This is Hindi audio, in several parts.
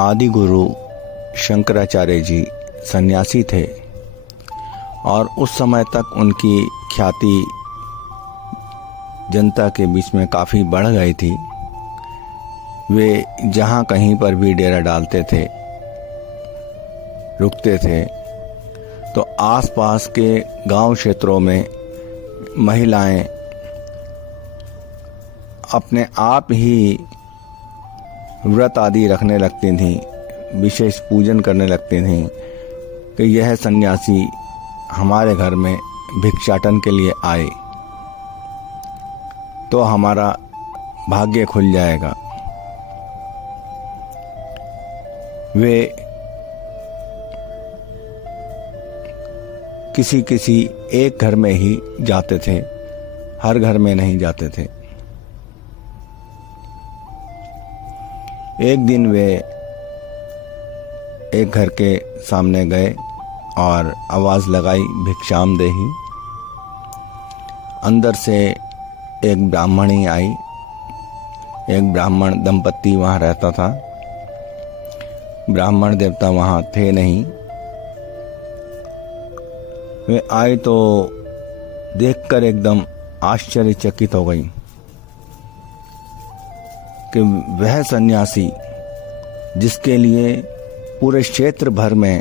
आदि गुरु शंकराचार्य जी सन्यासी थे और उस समय तक उनकी ख्याति जनता के बीच में काफ़ी बढ़ गई थी। वे जहाँ कहीं पर भी डेरा डालते थे, रुकते थे, तो आसपास के गांव क्षेत्रों में महिलाएं अपने आप ही व्रत आदि रखने लगती थीं, विशेष पूजन करने लगती थीं कि यह सन्यासी हमारे घर में भिक्षाटन के लिए आए तो हमारा भाग्य खुल जाएगा। वे किसी किसी एक घर में ही जाते थे, हर घर में नहीं जाते थे। एक दिन वे एक घर के सामने गए और आवाज़ लगाई, भिक्षाम देहि। अंदर से एक ब्राह्मणी आई। एक ब्राह्मण दंपत्ति वहाँ रहता था। ब्राह्मण देवता वहाँ थे नहीं। वे आई तो देखकर एकदम आश्चर्यचकित हो गई कि वह सन्यासी जिसके लिए पूरे क्षेत्र भर में,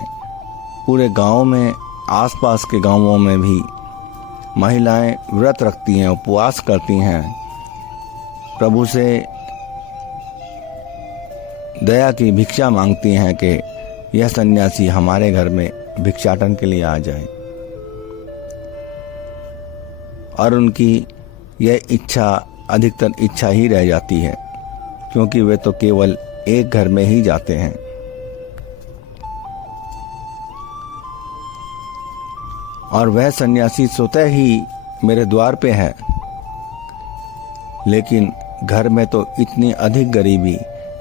पूरे गांव में, आसपास के गांवों में भी महिलाएं व्रत रखती हैं, उपवास करती हैं, प्रभु से दया की भिक्षा मांगती हैं कि यह सन्यासी हमारे घर में भिक्षाटन के लिए आ जाए। और उनकी यह इच्छा अधिकतर इच्छा ही रह जाती है, क्योंकि वे तो केवल एक घर में ही जाते हैं। और वह सन्यासी स्वतः ही मेरे द्वार पे है, लेकिन घर में तो इतनी अधिक गरीबी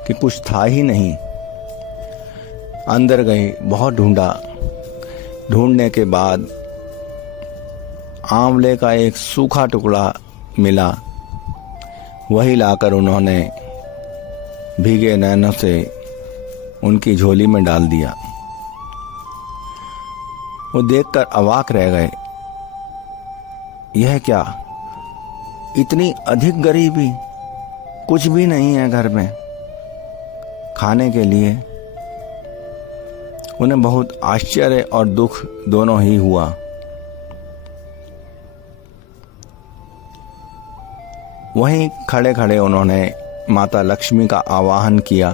कि कुछ था ही नहीं। अंदर गए, बहुत ढूंढा। ढूंढने के बाद आंवले का एक सूखा टुकड़ा मिला। वही लाकर उन्होंने भीगे नैनों से उनकी झोली में डाल दिया। वो देखकर अवाक रह गए। यह क्या, इतनी अधिक गरीबी, कुछ भी नहीं है घर में खाने के लिए। उन्हें बहुत आश्चर्य और दुख दोनों ही हुआ। वहीं खड़े खड़े उन्होंने माता लक्ष्मी का आवाहन किया।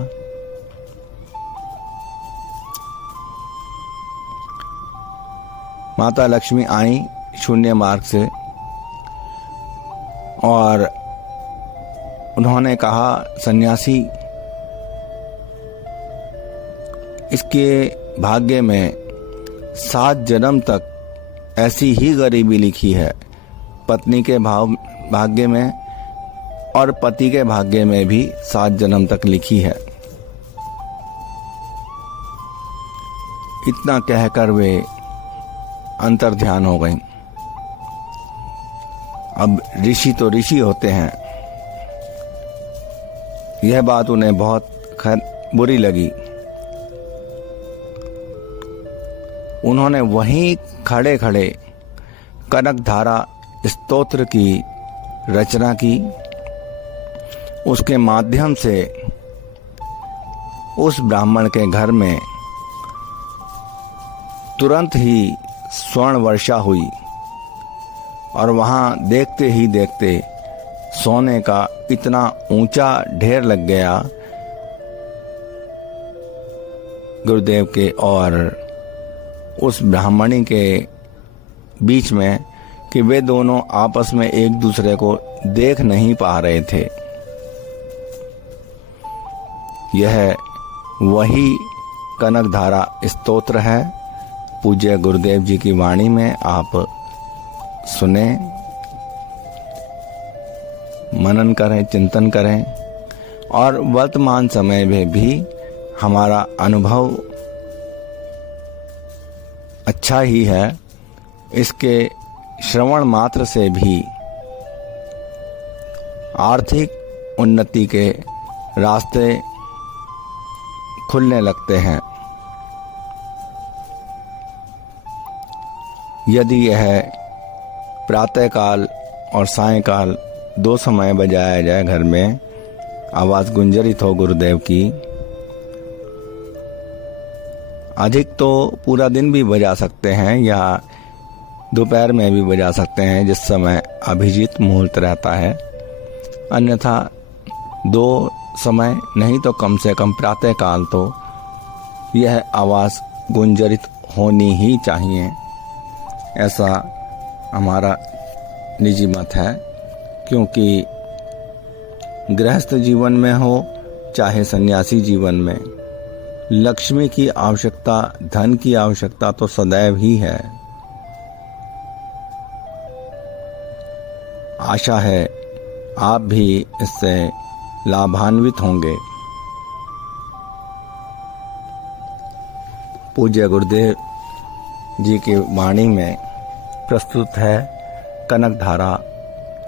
माता लक्ष्मी आई शून्य मार्ग से और उन्होंने कहा, सन्यासी, इसके भाग्य में 7 जन्म तक ऐसी ही गरीबी लिखी है। पत्नी के भाग्य में और पति के भाग्य में भी 7 जन्म तक लिखी है। इतना कहकर वे अंतर्ध्यान हो गई। अब ऋषि तो ऋषि होते हैं। यह बात उन्हें बहुत बुरी लगी। उन्होंने वहीं खड़े खड़े कनकधारा स्तोत्र की रचना की। उसके माध्यम से उस ब्राह्मण के घर में तुरंत ही स्वर्ण वर्षा हुई और वहां देखते ही देखते सोने का इतना ऊंचा ढेर लग गया गुरुदेव के और उस ब्राह्मणी के बीच में कि वे दोनों आपस में एक दूसरे को देख नहीं पा रहे थे। यह वही कनकधारा स्तोत्र है। पूज्य गुरुदेव जी की वाणी में आप सुने, मनन करें, चिंतन करें और वर्तमान समय में भी हमारा अनुभव अच्छा ही है। इसके श्रवण मात्र से भी आर्थिक उन्नति के रास्ते खुलने लगते हैं। यदि यह प्रातःकाल और सायंकाल 2 समय बजाया जाए, घर में आवाज़ गुंजरित हो गुरुदेव की, अधिक तो पूरा दिन भी बजा सकते हैं या दोपहर में भी बजा सकते हैं, जिस समय अभिजीत मुहूर्त रहता है। अन्यथा 2 समय नहीं तो कम से कम प्रातःकाल तो यह आवाज़ गुंजरित होनी ही चाहिए, ऐसा हमारा निजी मत है। क्योंकि गृहस्थ जीवन में हो चाहे सन्यासी जीवन में, लक्ष्मी की आवश्यकता, धन की आवश्यकता तो सदैव ही है। आशा है आप भी इससे लाभान्वित होंगे। पूज्य गुरुदेव जी की वाणी में प्रस्तुत है कनकधारा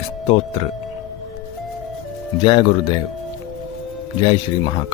स्तोत्र। जय गुरुदेव, जय श्री महाकाल।